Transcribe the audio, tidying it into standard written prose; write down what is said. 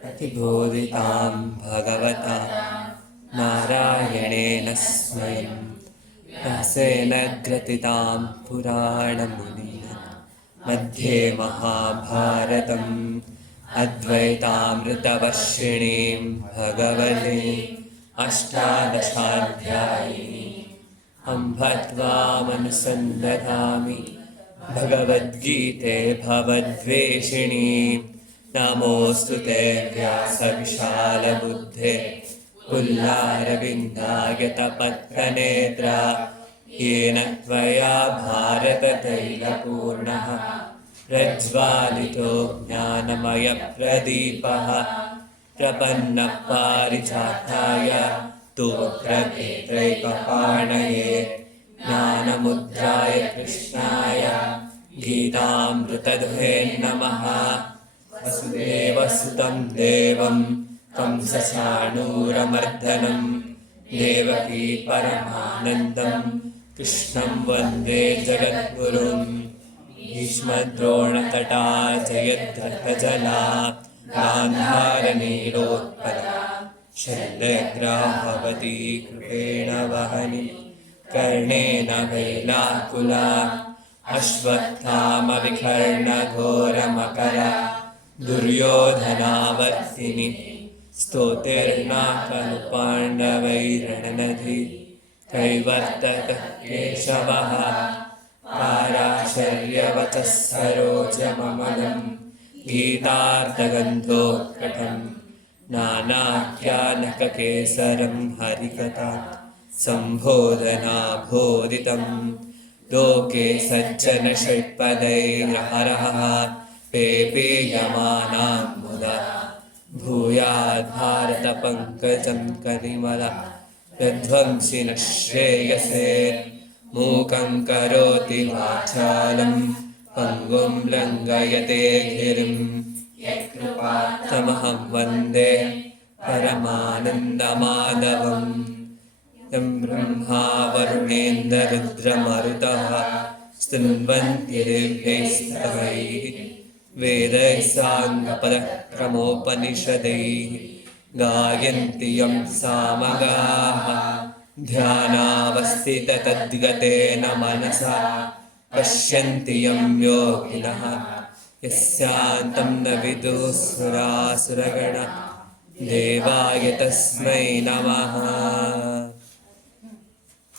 प्रतिबोधितां भगवता नारायणेन स्वयं व्यासेन ग्रथितां पुराणमुनिना मध्ये महाभारतम् अद्वैतामृतवर्षिणीं भगवतीम् अष्टादशाध्यायिनीम् अम्ब त्वामनुसन्दधामि भगवद्गीते भवद्वेषिणीम् नमोऽस्तु ते व्यासविशालबुद्धे पुल्लारविन्दायतपत्रनेत्रा येन त्वया भारततैलपूर्णः प्रज्वालितो ज्ञानमयप्रदीपः प्रपन्नः पारिजाताय तोत्रवेत्रैकपाणये ज्ञानमुद्राय कृष्णाय गीतामृतदुहे नमः। वसुदेवसुतं देवं कंसचाणूरमर्दनं देवकी परमानन्दं कृष्णं वन्दे जगद्गुरुं भीष्मद्रोणतटा जयद्रथजला गान्धारनीलोत्पला शल्यग्राहवती कृपेण वहनि कर्णेन वैलाकुला अश्वत्थामविकर्णघोरमकरा दुर्योधनावर्तिनि स्तोतिर्नाकनुपाण्डवैरणनधि कैवर्ततः केशवः पाराशर्यवचः सरोजममलं गीतार्थगन्धोत्कटं नानाख्यानककेसरं हरिकथा सम्बोधनाभोदितं लोके सज्जनषट्पदैर्हरः पेपीयमानां मुदा भूयाद्भारतपङ्कजं कलिमल प्रध्वंसिनः श्रेयसे मूकं करोति वाचालं पङ्गुं लङ्घयते गिरिं यत्कृपातमहं वन्दे परमानन्दमाधवम् यं ब्रह्मा वरुणेन्द्ररुद्रमरुतः स्तुन्वन्ति दिव्यैस्तवैः वेदैः साङ्गपदक्रमोपनिषदैः गायन्ति यं सामगाः ध्यानावस्थिततद्गतेन मनसा पश्यन्ति यं योगिनः यस्यान्तं न विदुः सुरासुरगणा देवाय तस्मै नमः।